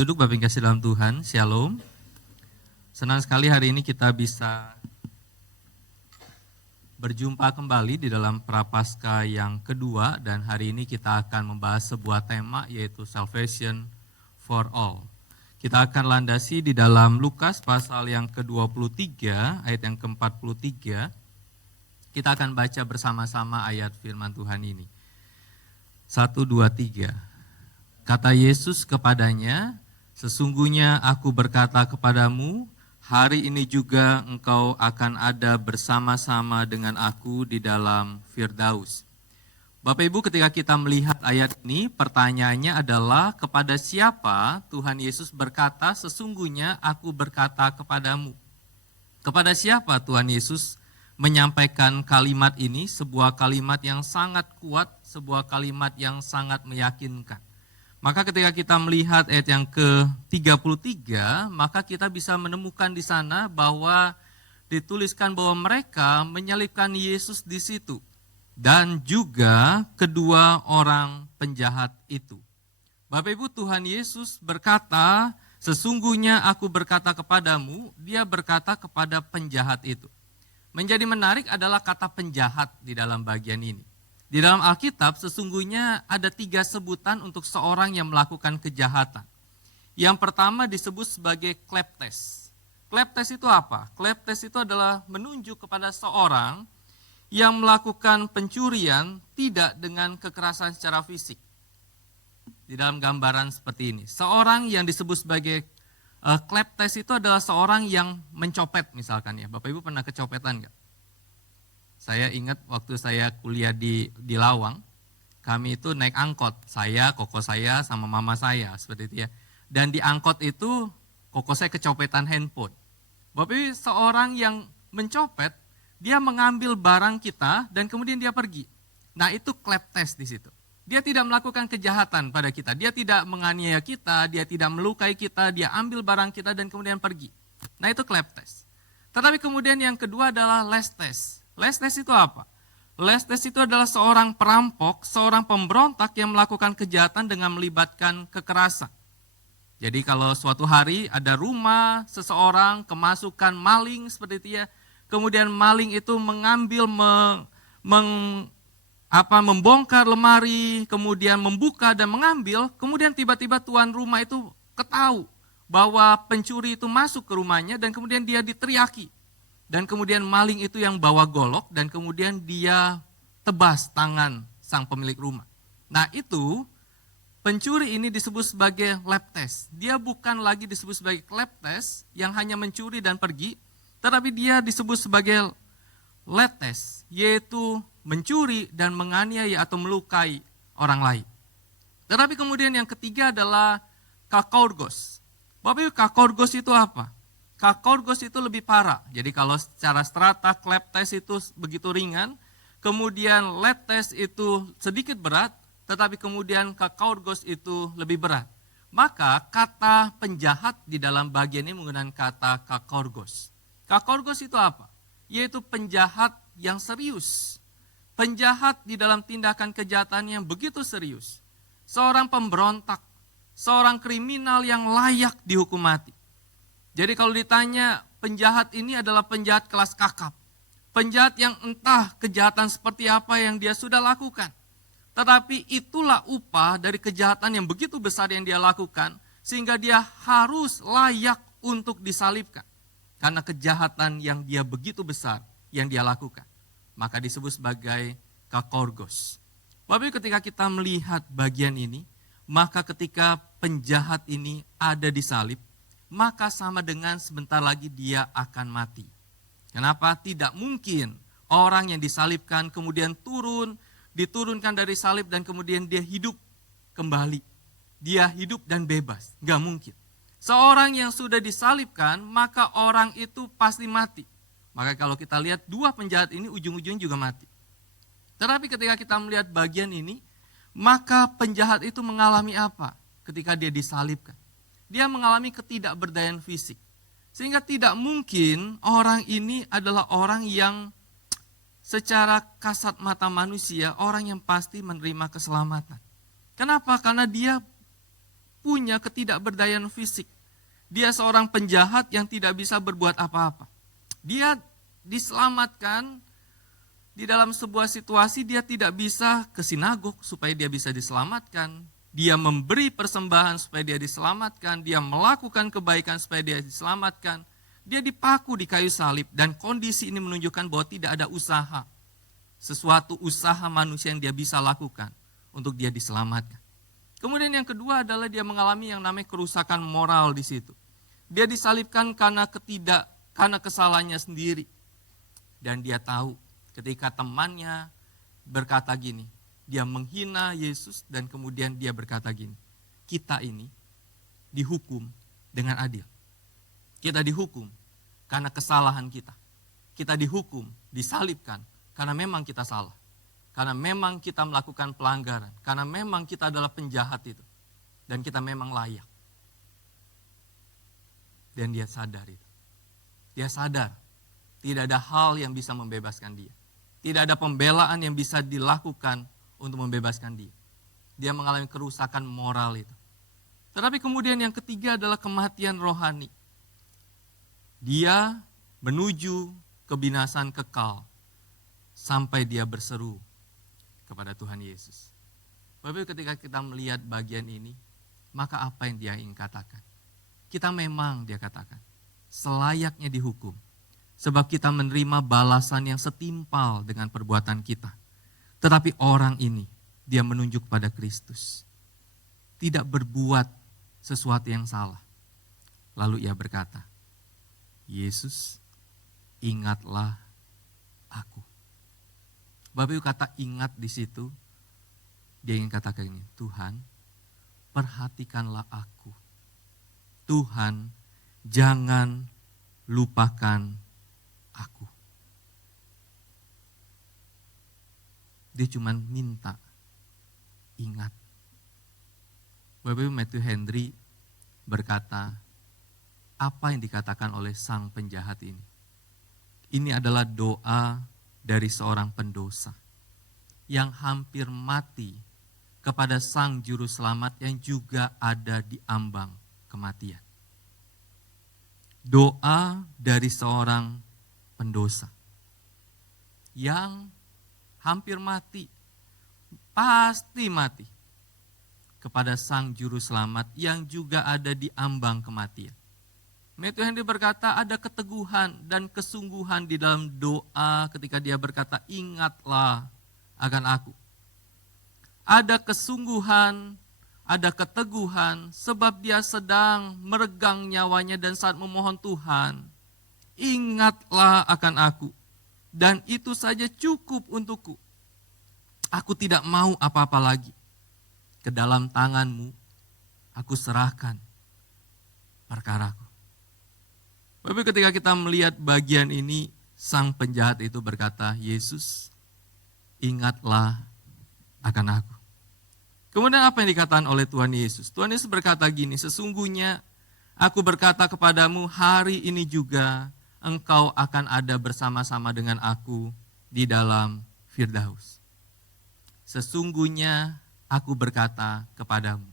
Duduk Bapak yang kasih dalam Tuhan, Shalom. Senang sekali hari ini kita bisa berjumpa kembali di dalam Prapaskah yang kedua, dan hari ini kita akan membahas sebuah tema yaitu Salvation for All. Kita akan landasi di dalam Lukas pasal yang ke-23 ayat yang ke-43. Kita akan baca bersama-sama ayat firman Tuhan ini. 1, 2, 3. Kata Yesus kepadanya, "Sesungguhnya aku berkata kepadamu, hari ini juga engkau akan ada bersama-sama dengan aku di dalam Firdaus." Bapak Ibu, ketika kita melihat ayat ini, pertanyaannya adalah kepada siapa Tuhan Yesus berkata, "Sesungguhnya aku berkata kepadamu." Kepada siapa Tuhan Yesus menyampaikan kalimat ini, sebuah kalimat yang sangat kuat, sebuah kalimat yang sangat meyakinkan. Maka ketika kita melihat ayat yang ke-33, maka kita bisa menemukan di sana bahwa dituliskan bahwa mereka menyalibkan Yesus di situ. Dan juga kedua orang penjahat itu. Bapak Ibu, Tuhan Yesus berkata, "Sesungguhnya aku berkata kepadamu," dia berkata kepada penjahat itu. Menjadi menarik adalah kata penjahat di dalam bagian ini. Di dalam Alkitab sesungguhnya ada 3 sebutan untuk seorang yang melakukan kejahatan. Yang pertama disebut sebagai kleptes. Kleptes itu apa? Kleptes itu adalah menunjuk kepada seorang yang melakukan pencurian tidak dengan kekerasan secara fisik. Di dalam gambaran seperti ini, seorang yang disebut sebagai kleptes itu adalah seorang yang mencopet misalkan ya. Bapak Ibu pernah kecopetan nggak? Saya ingat waktu saya kuliah di Lawang, kami itu naik angkot, saya, koko saya, sama mama saya, seperti itu ya. Dan di angkot itu, koko saya kecopetan handphone. Bapak Ibu, seorang yang mencopet, dia mengambil barang kita dan kemudian dia pergi. Nah itu kleptes di situ. Dia tidak melakukan kejahatan pada kita, dia tidak menganiaya kita, dia tidak melukai kita, dia ambil barang kita dan kemudian pergi. Nah itu kleptes. Tetapi kemudian yang kedua adalah lestes. Lestes itu apa? Lestes itu adalah seorang perampok, seorang pemberontak yang melakukan kejahatan dengan melibatkan kekerasan. Jadi kalau suatu hari ada rumah seseorang kemasukan maling seperti itu ya, kemudian maling itu mengambil, membongkar lemari, kemudian membuka dan mengambil, kemudian tiba-tiba tuan rumah itu ketahui bahwa pencuri itu masuk ke rumahnya dan kemudian dia diteriaki. Dan kemudian maling itu yang bawa golok dan kemudian dia tebas tangan sang pemilik rumah. Nah itu pencuri ini disebut sebagai leptes. Dia bukan lagi disebut sebagai kleptes yang hanya mencuri dan pergi, tetapi dia disebut sebagai letes, yaitu mencuri dan menganiaya atau melukai orang lain. Tetapi kemudian yang ketiga adalah kakorgos. Bapak Ibu, kakorgos itu apa? Kakorgos itu lebih parah. Jadi kalau secara strata kleptes itu begitu ringan, kemudian letes itu sedikit berat, tetapi kemudian kakorgos itu lebih berat. Maka kata penjahat di dalam bagian ini menggunakan kata kakorgos. Kakorgos itu apa? Yaitu penjahat yang serius. Penjahat di dalam tindakan kejahatan yang begitu serius. Seorang pemberontak, seorang kriminal yang layak dihukum mati. Jadi kalau ditanya penjahat ini adalah penjahat kelas kakap. Penjahat yang entah kejahatan seperti apa yang dia sudah lakukan. Tetapi itulah upah dari kejahatan yang begitu besar yang dia lakukan. Sehingga dia harus layak untuk disalibkan. Karena kejahatan yang dia begitu besar yang dia lakukan. Maka disebut sebagai kakorgos. Bapak ketika kita melihat bagian ini, maka ketika penjahat ini ada di salib, maka sama dengan sebentar lagi dia akan mati. Kenapa? Tidak mungkin orang yang disalibkan kemudian diturunkan dari salib dan kemudian dia hidup kembali. Dia hidup dan bebas, nggak mungkin. Seorang yang sudah disalibkan, maka orang itu pasti mati. Maka kalau kita lihat 2 penjahat ini ujung-ujungnya juga mati. Tetapi ketika kita melihat bagian ini, maka penjahat itu mengalami apa ketika dia disalibkan? Dia mengalami ketidakberdayaan fisik. Sehingga tidak mungkin orang ini adalah orang yang secara kasat mata manusia, orang yang pasti menerima keselamatan. Kenapa? Karena dia punya ketidakberdayaan fisik. Dia seorang penjahat yang tidak bisa berbuat apa-apa. Dia diselamatkan di dalam sebuah situasi dia tidak bisa ke sinagog supaya dia bisa diselamatkan. Dia memberi persembahan supaya dia diselamatkan. Dia melakukan kebaikan supaya dia diselamatkan. Dia dipaku di kayu salib dan kondisi ini menunjukkan bahwa tidak ada usaha. Sesuatu usaha manusia yang dia bisa lakukan untuk dia diselamatkan. Kemudian yang kedua adalah dia mengalami yang namanya kerusakan moral di situ. Dia disalibkan karena kesalahannya sendiri. Dan dia tahu ketika temannya berkata gini, dia menghina Yesus dan kemudian dia berkata gini, kita ini dihukum dengan adil. Kita dihukum karena kesalahan kita. Kita dihukum, disalibkan karena memang kita salah. Karena memang kita melakukan pelanggaran. Karena memang kita adalah penjahat itu. Dan kita memang layak. Dan dia sadar itu. Dia sadar tidak ada hal yang bisa membebaskan dia. Tidak ada pembelaan yang bisa dilakukan untuk membebaskan dia. Dia mengalami kerusakan moral itu. Tetapi kemudian yang ketiga adalah kematian rohani. Dia menuju kebinasan kekal sampai dia berseru kepada Tuhan Yesus. Bapak ketika kita melihat bagian ini, maka apa yang dia ingin katakan? Kita memang, dia katakan, selayaknya dihukum. Sebab kita menerima balasan yang setimpal dengan perbuatan kita. Tetapi orang ini, dia menunjuk pada Kristus. Tidak berbuat sesuatu yang salah. Lalu ia berkata, Yesus, ingatlah aku. Bapak Ibu kata ingat di situ, dia ingin katakan ini, Tuhan, perhatikanlah aku. Tuhan, jangan lupakan aku. Dia cuma minta, ingat. Bapak Ibu Matthew Henry berkata, apa yang dikatakan oleh sang penjahat ini? Ini adalah doa dari seorang pendosa yang hampir mati kepada sang juru selamat yang juga ada di ambang kematian. Doa dari seorang pendosa yang hampir mati, pasti mati, kepada sang juru selamat yang juga ada di ambang kematian. Matthew Henry berkata ada keteguhan dan kesungguhan di dalam doa ketika dia berkata ingatlah akan aku. Ada kesungguhan, ada keteguhan sebab dia sedang meregang nyawanya dan saat memohon Tuhan, ingatlah akan aku dan itu saja cukup untukku. Aku tidak mau apa-apa lagi. Ke dalam tangan-Mu aku serahkan perkaraku. Bapak ketika kita melihat bagian ini, sang penjahat itu berkata, Yesus, ingatlah akan aku. Kemudian apa yang dikatakan oleh Tuhan Yesus? Tuhan Yesus berkata gini, sesungguhnya aku berkata kepadamu hari ini juga engkau akan ada bersama-sama dengan aku di dalam Firdaus. Sesungguhnya aku berkata kepadamu.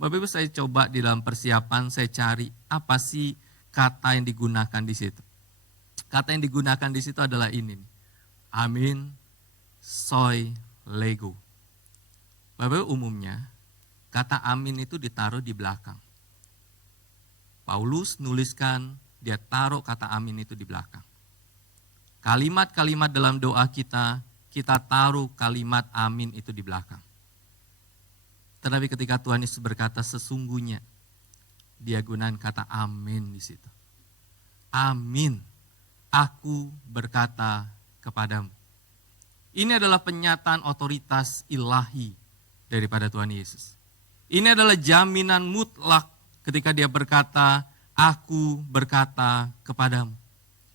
Bapak Ibu saya coba di dalam persiapan saya cari apa sih kata yang digunakan di situ. Kata yang digunakan di situ adalah ini. Amin, soi, lego. Bapak umumnya kata amin itu ditaruh di belakang. Paulus nuliskan dia taruh kata amin itu di belakang. Kalimat-kalimat dalam doa kita taruh kalimat amin itu di belakang. Tetapi ketika Tuhan Yesus berkata sesungguhnya, dia gunakan kata amin di situ. Amin, aku berkata kepadamu. Ini adalah penyataan otoritas ilahi daripada Tuhan Yesus. Ini adalah jaminan mutlak ketika dia berkata, aku berkata kepadamu.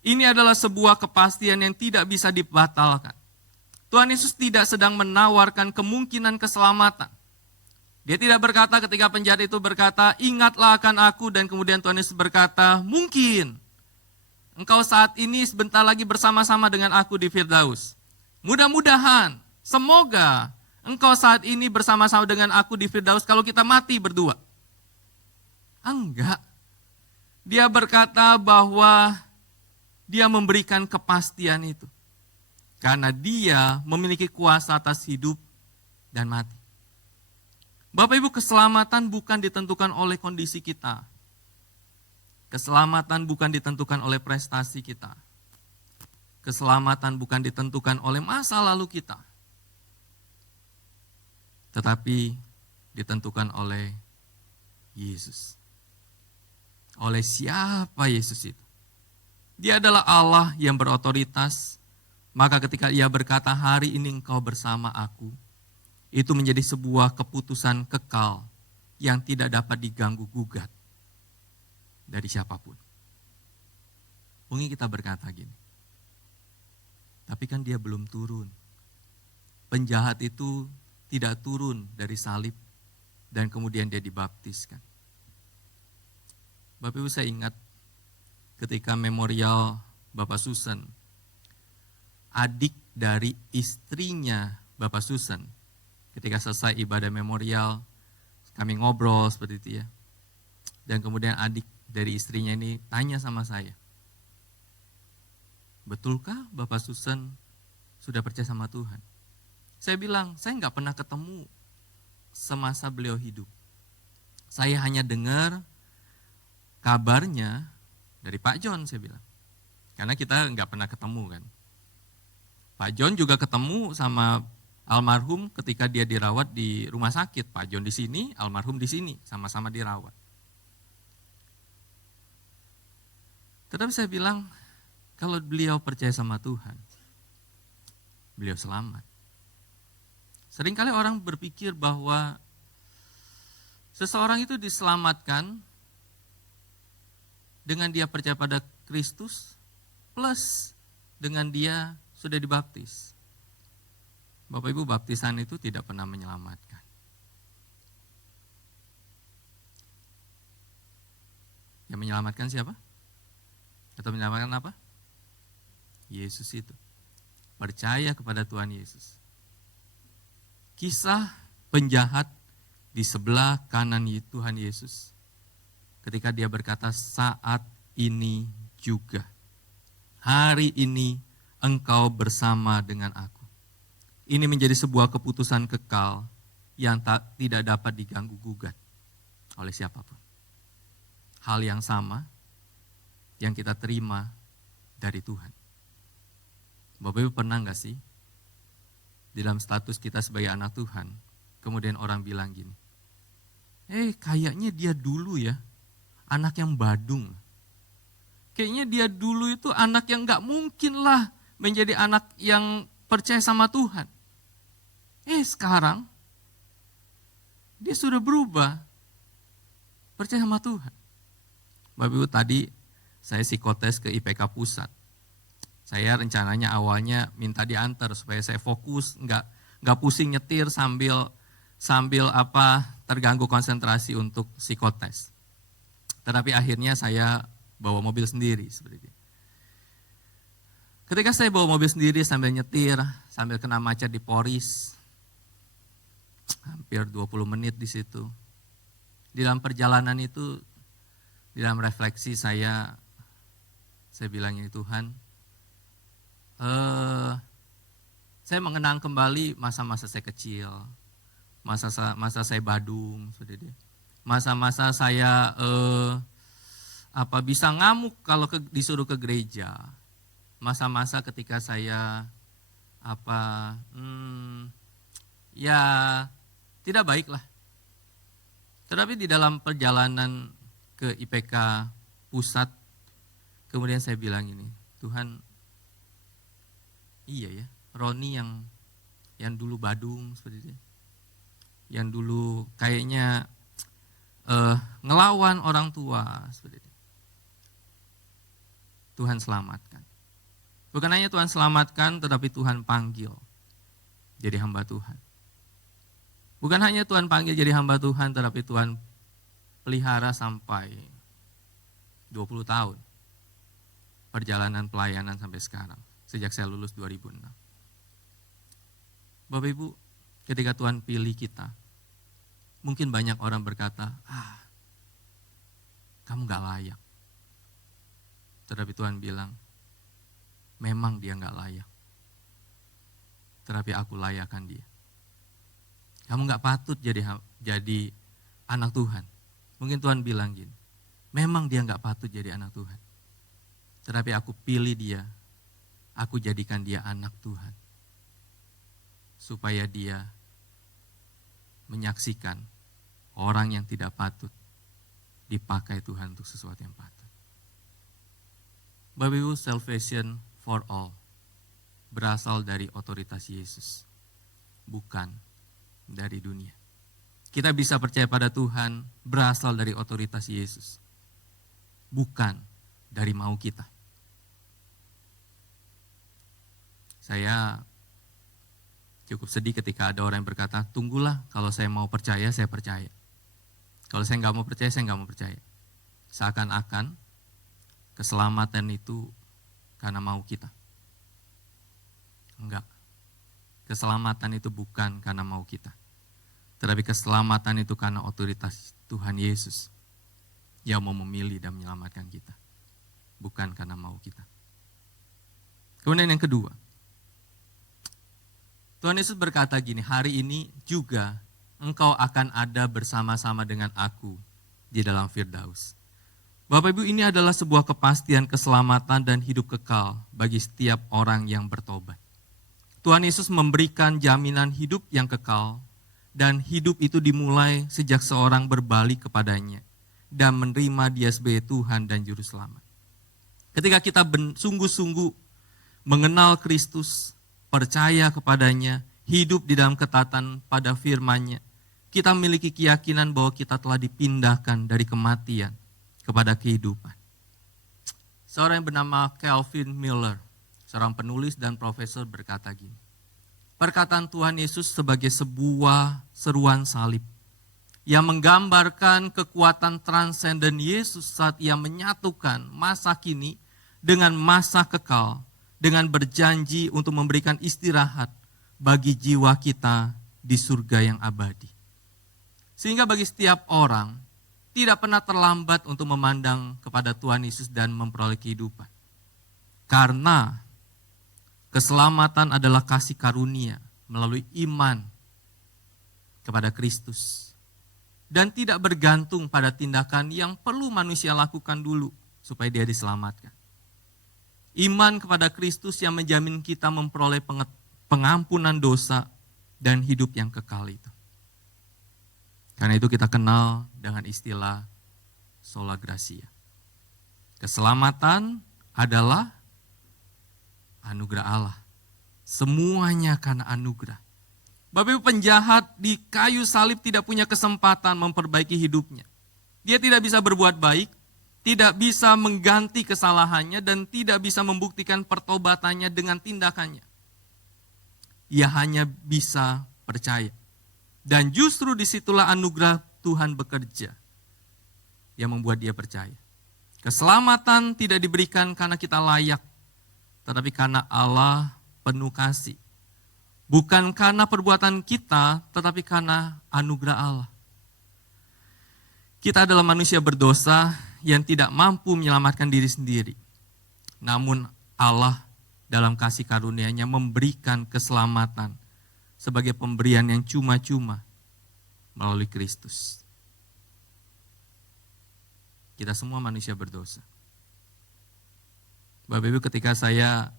Ini adalah sebuah kepastian yang tidak bisa dibatalkan. Tuhan Yesus tidak sedang menawarkan kemungkinan keselamatan. Dia tidak berkata ketika penjahat itu berkata, ingatlah akan aku, dan kemudian Tuhan Yesus berkata, mungkin engkau saat ini sebentar lagi bersama-sama dengan aku di Firdaus. Mudah-mudahan, semoga engkau saat ini bersama-sama dengan aku di Firdaus kalau kita mati berdua. Enggak. Dia berkata bahwa dia memberikan kepastian itu. Karena dia memiliki kuasa atas hidup dan mati. Bapak Ibu, keselamatan bukan ditentukan oleh kondisi kita. Keselamatan bukan ditentukan oleh prestasi kita. Keselamatan bukan ditentukan oleh masa lalu kita. Tetapi ditentukan oleh Yesus. Oleh siapa Yesus itu? Dia adalah Allah yang berotoritas. Maka ketika ia berkata, hari ini engkau bersama aku, itu menjadi sebuah keputusan kekal yang tidak dapat diganggu gugat dari siapapun. Mungkin kita berkata gini, tapi kan dia belum turun. Penjahat itu tidak turun dari salib dan kemudian dia dibaptiskan. Bapak Ibu, saya ingat ketika memorial Bapak Susan, adik dari istrinya Bapak Susan, ketika selesai ibadah memorial, kami ngobrol seperti itu ya. Dan kemudian adik dari istrinya ini tanya sama saya, betulkah Bapak Susan sudah percaya sama Tuhan? Saya bilang, saya nggak pernah ketemu semasa beliau hidup. Saya hanya dengar kabarnya dari Pak John, saya bilang. Karena kita nggak pernah ketemu kan. Pak John juga ketemu sama almarhum ketika dia dirawat di rumah sakit. Pak John di sini, almarhum di sini, sama-sama dirawat. Tetapi saya bilang, kalau beliau percaya sama Tuhan, beliau selamat. Seringkali orang berpikir bahwa seseorang itu diselamatkan dengan dia percaya pada Kristus, plus dengan dia sudah dibaptis. Bapak Ibu, baptisan itu tidak pernah menyelamatkan. Yang menyelamatkan siapa? Atau menyelamatkan apa? Yesus itu. Percaya kepada Tuhan Yesus. Kisah penjahat di sebelah kanan Tuhan Yesus. Ketika dia berkata, saat ini juga. Hari ini engkau bersama dengan aku. Ini menjadi sebuah keputusan kekal yang tidak dapat diganggu gugat oleh siapapun. Hal yang sama yang kita terima dari Tuhan. Bapak Ibu, pernah gak sih di dalam status kita sebagai anak Tuhan, kemudian orang bilang gini, kayaknya dia dulu ya, anak yang badung. Kayaknya dia dulu itu anak yang gak mungkin lah menjadi anak yang percaya sama Tuhan. Sekarang dia sudah berubah, percaya sama Tuhan. Bapak Ibu, tadi saya psikotes ke IPK Pusat. Saya rencananya awalnya minta diantar supaya saya fokus, nggak pusing nyetir sambil terganggu konsentrasi untuk psikotes. Tetapi akhirnya saya bawa mobil sendiri seperti itu. Ketika saya bawa mobil sendiri sambil nyetir, sambil kena macet di Poris, hampir 20 menit di situ. Di dalam perjalanan itu, di dalam refleksi saya bilang ini, Tuhan, saya mengenang kembali masa-masa saya kecil, masa saya badung, masa-masa saya bisa ngamuk kalau disuruh ke gereja, masa-masa ketika saya tidak baik lah. Tetapi di dalam perjalanan ke IPK Pusat, kemudian saya bilang ini, Tuhan, iya ya, Roni yang dulu badung seperti itu, yang dulu kayaknya ngelawan orang tua seperti itu. Tuhan selamatkan. Bukan hanya Tuhan selamatkan, tetapi Tuhan panggil jadi hamba Tuhan. Bukan hanya Tuhan panggil jadi hamba Tuhan, tetapi Tuhan pelihara sampai 20 tahun. Perjalanan pelayanan sampai sekarang. Sejak saya lulus 2006. Bapak Ibu, ketika Tuhan pilih kita, mungkin banyak orang berkata, kamu gak layak. Tetapi Tuhan bilang, memang dia gak layak. Tetapi aku layakkan dia. Kamu gak patut jadi anak Tuhan. Mungkin Tuhan bilang gini, memang dia gak patut jadi anak Tuhan. Tetapi aku pilih dia, aku jadikan dia anak Tuhan. Supaya dia menyaksikan orang yang tidak patut dipakai Tuhan untuk sesuatu yang patut. Bapak Ibu, salvation for all berasal dari otoritas Yesus, bukan dari dunia. Kita bisa percaya pada Tuhan berasal dari otoritas Yesus, bukan dari mau kita. Saya cukup sedih ketika ada orang yang berkata, tunggulah kalau saya mau percaya, saya percaya. Kalau saya nggak mau percaya, saya nggak mau percaya. Seakan-akan keselamatan itu karena mau kita. Enggak. Keselamatan itu bukan karena mau kita. Tetapi keselamatan itu karena otoritas Tuhan Yesus yang mau memilih dan menyelamatkan kita. Bukan karena mau kita. Kemudian yang kedua, Tuhan Yesus berkata gini, hari ini juga engkau akan ada bersama-sama dengan aku di dalam Firdaus. Bapak Ibu, ini adalah sebuah kepastian keselamatan dan hidup kekal bagi setiap orang yang bertobat. Tuhan Yesus memberikan jaminan hidup yang kekal, dan hidup itu dimulai sejak seorang berbalik kepadanya dan menerima Dia sebagai Tuhan dan Juru Selamat. Ketika kita sungguh-sungguh mengenal Kristus, percaya kepadanya, hidup di dalam ketaatan pada firman-Nya, kita memiliki keyakinan bahwa kita telah dipindahkan dari kematian kepada kehidupan. Seorang yang bernama Calvin Miller, seorang penulis dan profesor berkata gini, perkataan Tuhan Yesus sebagai sebuah seruan salib yang menggambarkan kekuatan transenden Yesus saat Ia menyatukan masa kini dengan masa kekal, dengan berjanji untuk memberikan istirahat bagi jiwa kita di surga yang abadi. Sehingga bagi setiap orang tidak pernah terlambat untuk memandang kepada Tuhan Yesus dan memperoleh kehidupan. Karena keselamatan adalah kasih karunia melalui iman kepada Kristus. Dan tidak bergantung pada tindakan yang perlu manusia lakukan dulu supaya dia diselamatkan. Iman kepada Kristus yang menjamin kita memperoleh pengampunan dosa dan hidup yang kekal itu. Karena itu kita kenal dengan istilah sola gratia. Keselamatan adalah anugerah Allah. Semuanya karena anugerah. Bapak Ibu, penjahat di kayu salib tidak punya kesempatan memperbaiki hidupnya. Dia tidak bisa berbuat baik, tidak bisa mengganti kesalahannya, dan tidak bisa membuktikan pertobatannya dengan tindakannya. Ia hanya bisa percaya. Dan justru disitulah anugerah Tuhan bekerja yang membuat dia percaya. Keselamatan tidak diberikan karena kita layak, tetapi karena Allah penuh kasih. Bukan karena perbuatan kita, tetapi karena anugerah Allah. Kita adalah manusia berdosa yang tidak mampu menyelamatkan diri sendiri. Namun Allah dalam kasih karunia-Nya memberikan keselamatan sebagai pemberian yang cuma-cuma melalui Kristus. Kita semua manusia berdosa. Bapak Ibu, ketika saya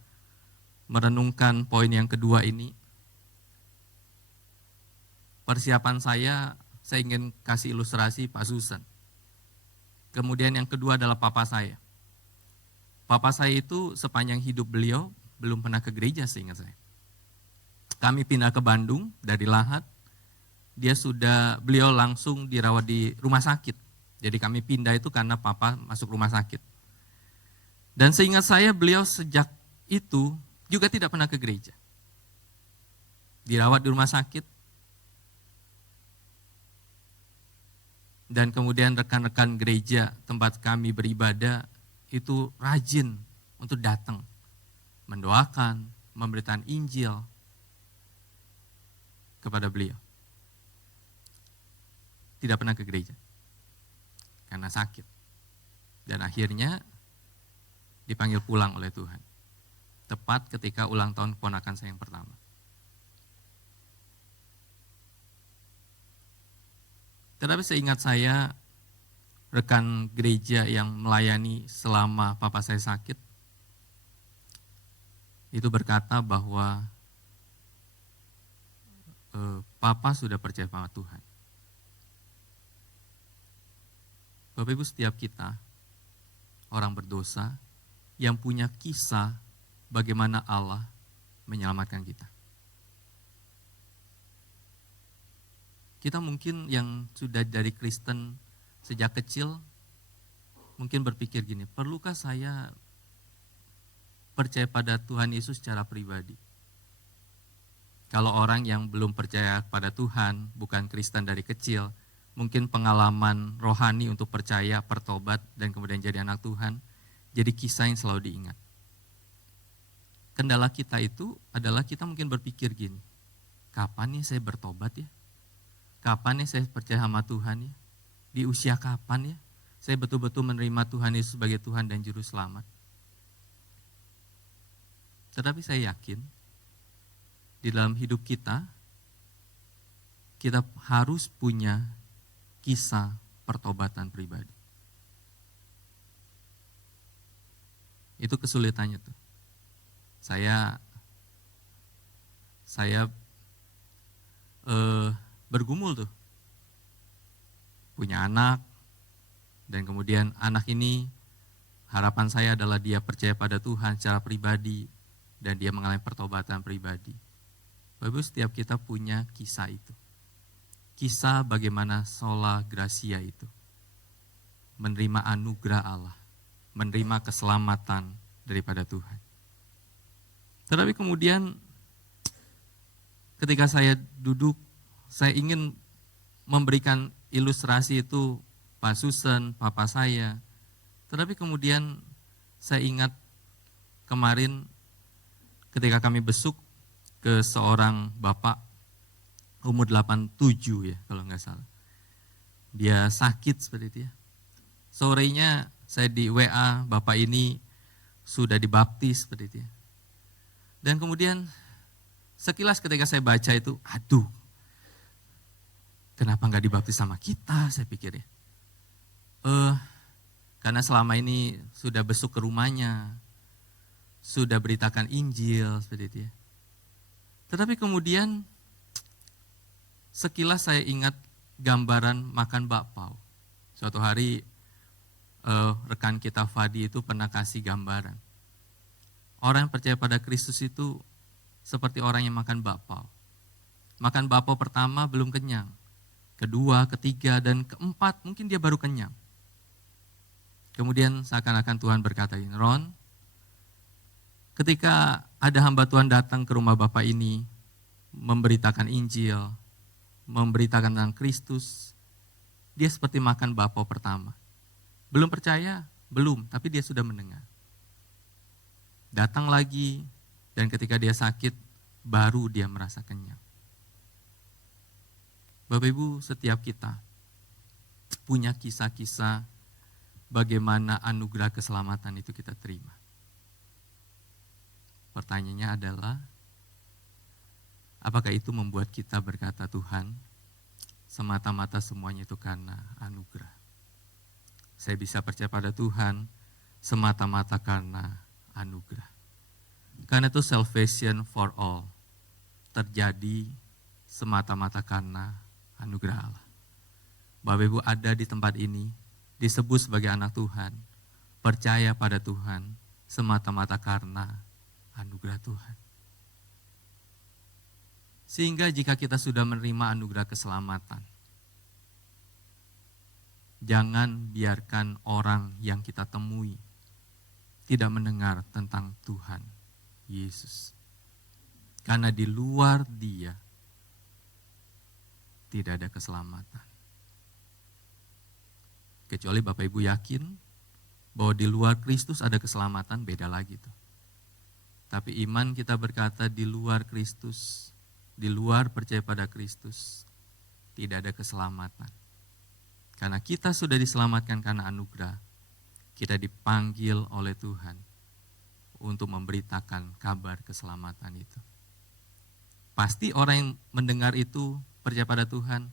merenungkan poin yang kedua ini, persiapan saya ingin kasih ilustrasi Pak Susan. Kemudian yang kedua adalah papa saya. Papa saya itu sepanjang hidup beliau belum pernah ke gereja seingat saya. Kami pindah ke Bandung dari Lahat. Beliau langsung dirawat di rumah sakit. Jadi kami pindah itu karena papa masuk rumah sakit. Dan seingat saya beliau sejak itu juga tidak pernah ke gereja. Dirawat di rumah sakit. Dan kemudian rekan-rekan gereja tempat kami beribadah itu rajin untuk datang, mendoakan, memberitakan Injil kepada beliau. Tidak pernah ke gereja karena sakit. Dan akhirnya dipanggil pulang oleh Tuhan. Tepat ketika ulang tahun keponakan saya yang pertama. Tetapi seingat saya, rekan gereja yang melayani selama papa saya sakit, itu berkata bahwa papa sudah percaya sama Tuhan. Bapak Ibu, setiap kita, orang berdosa, yang punya kisah bagaimana Allah menyelamatkan kita. Kita mungkin yang sudah dari Kristen sejak kecil, mungkin berpikir gini, perlukah saya percaya pada Tuhan Yesus secara pribadi? Kalau orang yang belum percaya pada Tuhan, bukan Kristen dari kecil, mungkin pengalaman rohani untuk percaya, bertobat, dan kemudian jadi anak Tuhan, jadi kisah yang selalu diingat. Kendala kita itu adalah kita mungkin berpikir gini, kapan nih saya bertobat ya? Kapan nih saya percaya sama Tuhan ya? Di usia kapan ya? Saya betul-betul menerima Tuhan Yesus sebagai Tuhan dan Juru Selamat. Tetapi saya yakin, di dalam hidup kita harus punya kisah pertobatan pribadi. Itu kesulitannya tuh. Saya bergumul tuh, punya anak, dan kemudian anak ini harapan saya adalah dia percaya pada Tuhan secara pribadi, dan dia mengalami pertobatan pribadi. Bapak, setiap kita punya kisah itu. Kisah bagaimana sola gratia itu. Menerima anugerah Allah, menerima keselamatan daripada Tuhan. Tetapi kemudian ketika saya duduk, saya ingin memberikan ilustrasi itu Pak Susan, papa saya. Tetapi kemudian saya ingat kemarin ketika kami besuk ke seorang bapak umur 87 ya kalau nggak salah. Dia sakit seperti itu ya. Sorenya saya di WA, bapak ini sudah dibaptis seperti itu ya. Dan kemudian sekilas ketika saya baca itu, aduh, kenapa nggak dibaptis sama kita, saya pikir ya. Karena selama ini sudah besuk ke rumahnya, sudah beritakan Injil, seperti itu ya. Tetapi kemudian sekilas saya ingat gambaran makan bakpao. Suatu hari rekan kita Fadi itu pernah kasih gambaran. Orang yang percaya pada Kristus itu seperti orang yang makan bakpao. Makan bakpao pertama belum kenyang. Kedua, ketiga, dan keempat mungkin dia baru kenyang. Kemudian seakan-akan Tuhan berkata ini, Ron, ketika ada hamba Tuhan datang ke rumah Bapak ini, memberitakan Injil, memberitakan tentang Kristus, dia seperti makan bakpao pertama. Belum percaya? Belum, tapi dia sudah mendengar. Datang lagi, dan ketika dia sakit, baru dia merasa kenyang. Bapak Ibu, setiap kita punya kisah-kisah bagaimana anugerah keselamatan itu kita terima. Pertanyaannya adalah, apakah itu membuat kita berkata, Tuhan, semata-mata semuanya itu karena anugerah. Saya bisa percaya pada Tuhan semata-mata karena anugerah. Karena itu salvation for all terjadi semata-mata karena anugerah Allah. Bapak Ibu ada di tempat ini, disebut sebagai anak Tuhan, percaya pada Tuhan semata-mata karena anugerah Tuhan. Sehingga jika kita sudah menerima anugerah keselamatan, jangan biarkan orang yang kita temui tidak mendengar tentang Tuhan Yesus. Karena di luar Dia tidak ada keselamatan. Kecuali Bapak Ibu yakin bahwa di luar Kristus ada keselamatan, beda lagi tuh. Tapi iman kita berkata di luar Kristus, di luar percaya pada Kristus, tidak ada keselamatan. Karena kita sudah diselamatkan karena anugerah, kita dipanggil oleh Tuhan untuk memberitakan kabar keselamatan itu. Pasti orang yang mendengar itu percaya pada Tuhan,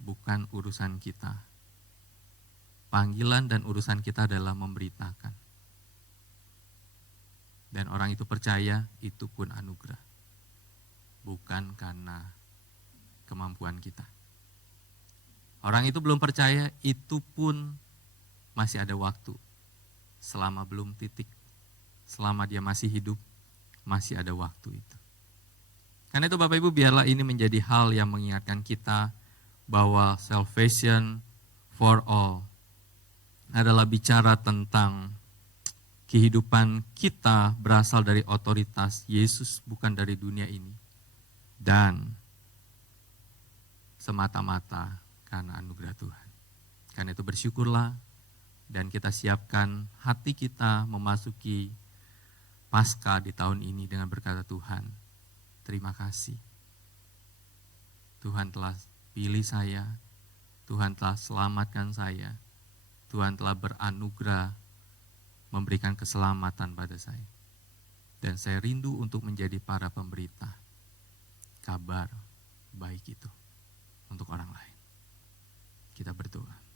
bukan urusan kita. Panggilan dan urusan kita adalah memberitakan. Dan orang itu percaya, itu pun anugerah. Bukan karena kemampuan kita. Orang itu belum percaya, itu pun masih ada waktu. Selama belum titik, selama dia masih hidup, masih ada waktu itu. Karena itu Bapak Ibu, biarlah ini menjadi hal yang mengingatkan kita bahwa salvation for all adalah bicara tentang kehidupan kita berasal dari otoritas Yesus, bukan dari dunia ini. Dan semata-mata karena anugerah Tuhan. Karena itu bersyukurlah dan kita siapkan hati kita memasuki Paskah di tahun ini dengan berkata, Tuhan, terima kasih. Tuhan telah pilih saya, Tuhan telah selamatkan saya, Tuhan telah beranugerah memberikan keselamatan pada saya. Dan saya rindu untuk menjadi para pemberita kabar baik itu untuk orang lain. Kita berdoa.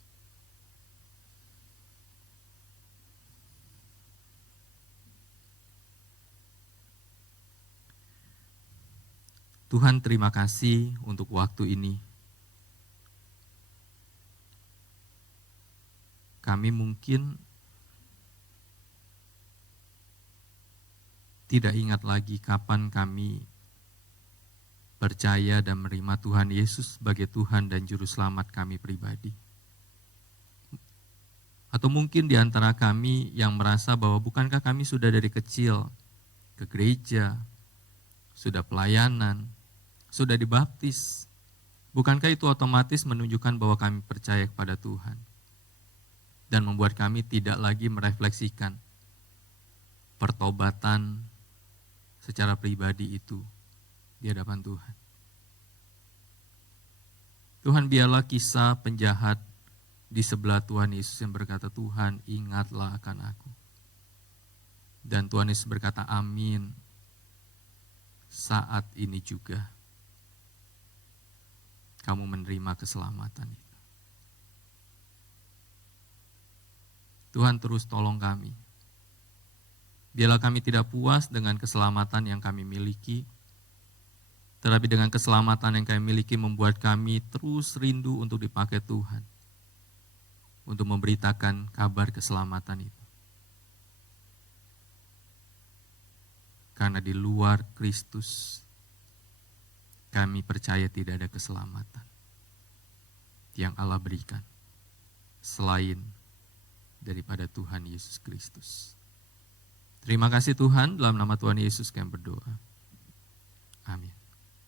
Tuhan, terima kasih untuk waktu ini. Kami mungkin tidak ingat lagi kapan kami percaya dan menerima Tuhan Yesus sebagai Tuhan dan Juru Selamat kami pribadi. Atau mungkin di antara kami yang merasa bahwa bukankah kami sudah dari kecil ke gereja, sudah pelayanan, sudah dibaptis. Bukankah itu otomatis menunjukkan bahwa kami percaya kepada Tuhan? Dan membuat kami tidak lagi merefleksikan pertobatan secara pribadi itu di hadapan Tuhan. Tuhan, biarlah kisah penjahat di sebelah Tuhan Yesus yang berkata, Tuhan ingatlah akan aku. Dan Tuhan Yesus berkata, amin. Saat ini juga kamu menerima keselamatan itu. Tuhan, terus tolong kami. Biarlah kami tidak puas dengan keselamatan yang kami miliki, tetapi dengan keselamatan yang kami miliki membuat kami terus rindu untuk dipakai Tuhan, untuk memberitakan kabar keselamatan itu. Karena di luar Kristus, kami percaya tidak ada keselamatan yang Allah berikan selain daripada Tuhan Yesus Kristus. Terima kasih Tuhan, dalam nama Tuhan Yesus kami berdoa. Amin.